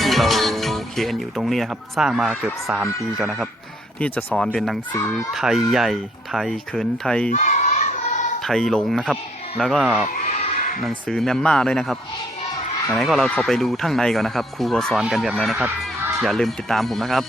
ที่เราเขียนอยู่ตรงนี้นะครับ สร้างมาเกือบ 3 ปีก่อนนะครับ ที่จะสอนเป็นหนังสือไทยใหญ่ ไทยเขินไทยไทยหลงนะครับ แล้วก็หนังสือเมียนมาด้วยนะครับไหนก็เราเข้าไปดูทั้งในก่อนนะครับ ครูเขาสอนกันแบบไหนนะครับ อย่าลืมติดตามผมนะครับ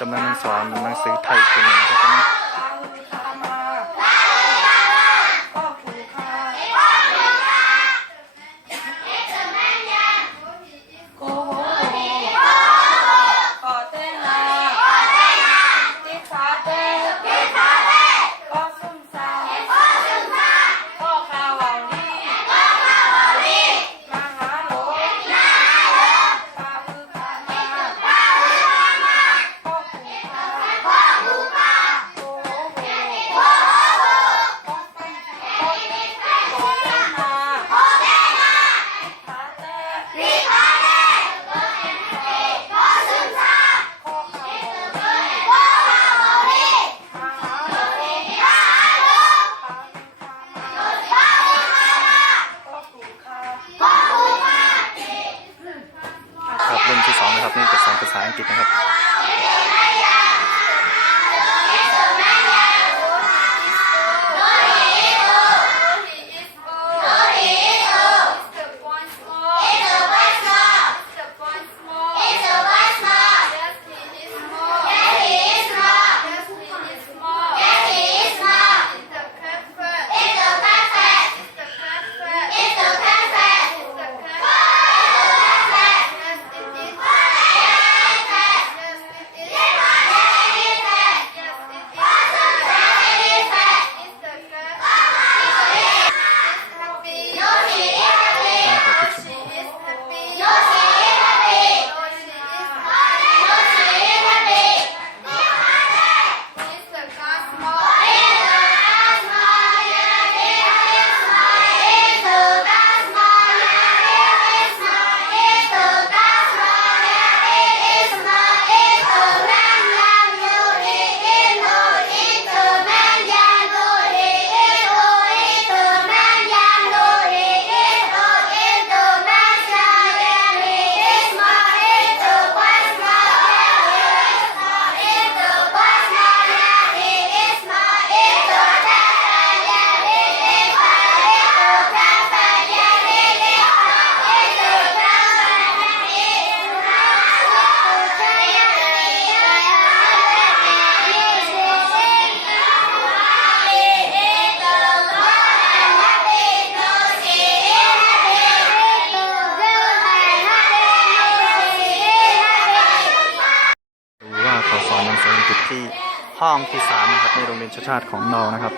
กำลังสอนหนังสือไทยคนนะครับตอนนี้ครับ ห้องที่สามนะครับในโรงเรียนชาติชาติของเรานะครับ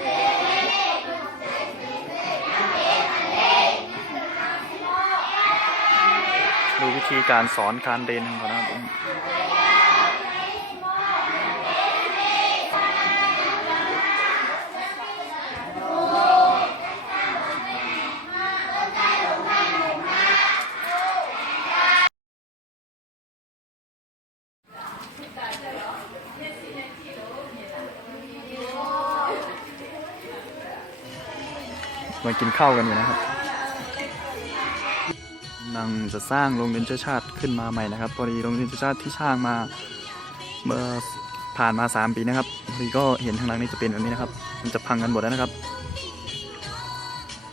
ดูวิธีการสอนการเรียนของเขานะครับ มมากินข้าวกันอยู่นะครับนังจะสร้างโรงเรียนเชาติชาติขึ้นมาใหม่นะครับพอดีโรงเรียนเชาติชาติที่สร้างมาเมื่อผ่านมา 3 ปีนะครับพอดีก็เห็นทางหลังนี้จะเป็นแบบนี้นะครับ มันจะพังกันหมดแล้วนะครับ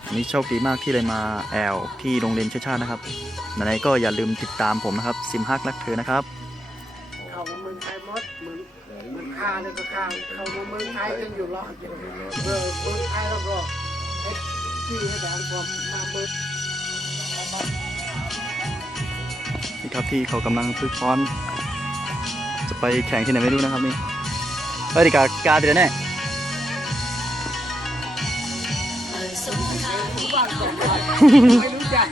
อันนี้โชคดีมากที่ได้มาแอลที่โรงเรียนเชาติชาตินะครับไหนๆก็อย่าลืมติดตามผมนะครับซิมฮักรักเธอนะครับเข้ามาเมืองไทยมดเหมือนเหมือนค่าเลยก็ค่าเข้ามาเมืองไทยกันอยู่รอดอยู่เมืองไทยแล้วก็ นี่ครับพี่เขากำลังฝึกซ้อน จะไปแข่งที่ไหนไม่รู้นะครับนี่เฮ้ยดิกากาเดือนแน่ไม่รู้จัก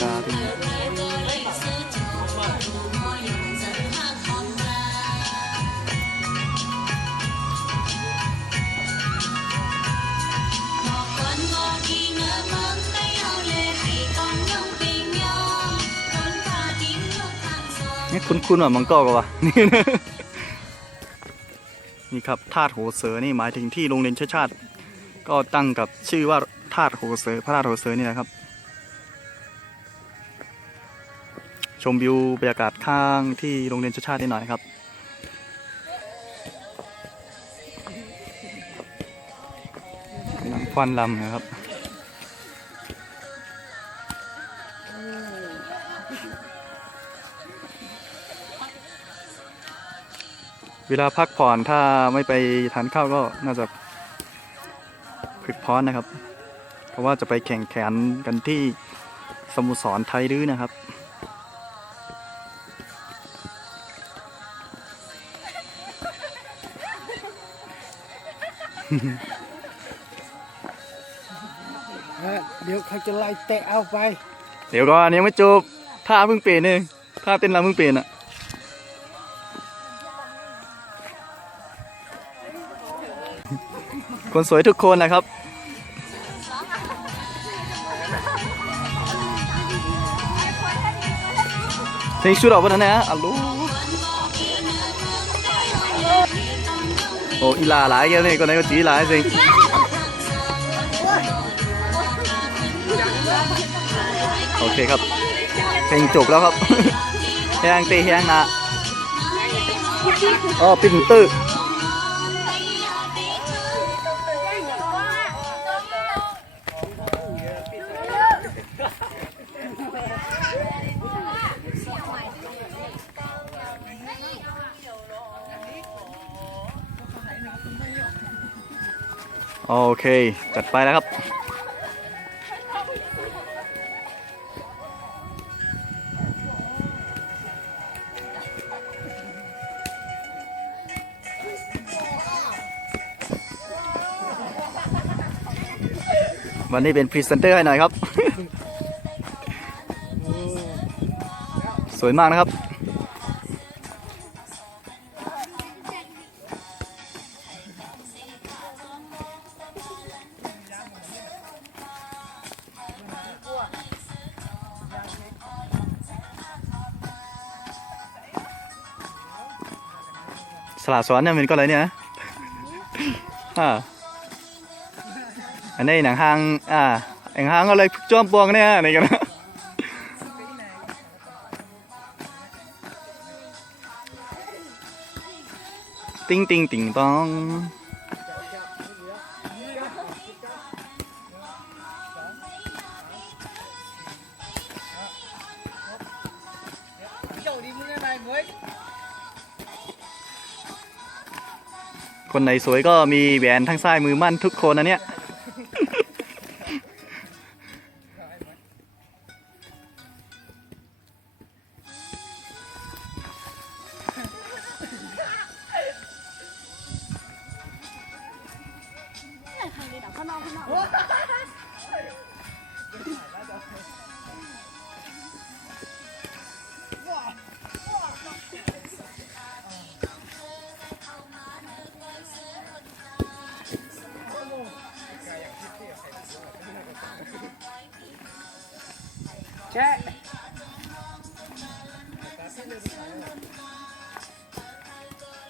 ครนี่คุ้นๆว่ามังกอกว่านี่นะนี่ครับธาตุโหเสือนี่หมายถึงที่โรงเรียนชาติชาติ ก็ตั้งกับชื่อว่าธาตุโหเสือพระธาตุโหเสือนี่แหละครับ ชมวิวบรรยากาศข้างที่โรงเรียนชื้อชาตินิดหน่อยครับหนังควันลำนะครับ เวลาพักผ่อนถ้าไม่ไปทานข้าวก็น่าจะผึกพร้อนนะครับ เพราะว่าจะไปแข่งแขนกันที่สมุสรไทยรื้อนะครับ เดี๋ยวเขาจะไล่เตะเอาไป เดี๋ยวก่อนยังไม่จบท่าเพิ่งเปลี่ยนเองท่าเต้นรำเพิ่งเปลี่ยนอะคนสวยทุกคนนะครับเพลงชุดออกวันนั้นนะอัลลู โอ้อีลาหลายแกเลยคนไหนก็จีหลายสิโอเคครับเพลงจบแล้วครับแฮงตีแฮงนะอ๋อปิ่นตื้อ โอเค จัดไปแล้วครับ วันนี้เป็นพรีเซนเตอร์ให้หน่อยครับ สวยมากนะครับ สละสวนเนี่ยมันก็อะไรเนี่ยนะอ่าอันนี้หนังหางอ่าหนังหางก็เคนไหนสวยก็มีแหวนทั้งซ้ายมือมั่นทุกคนนะเนี่ย แช่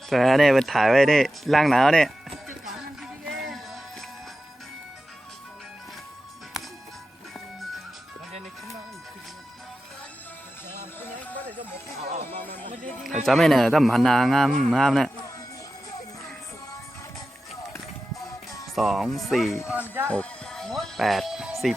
แต่เนี่ยมันถ่ายไว้นี่ล่างหนาวเนี่ยจะไม่เนี่ยจะพันนางามงามเนี่ยสองสี่หกแปดสิบ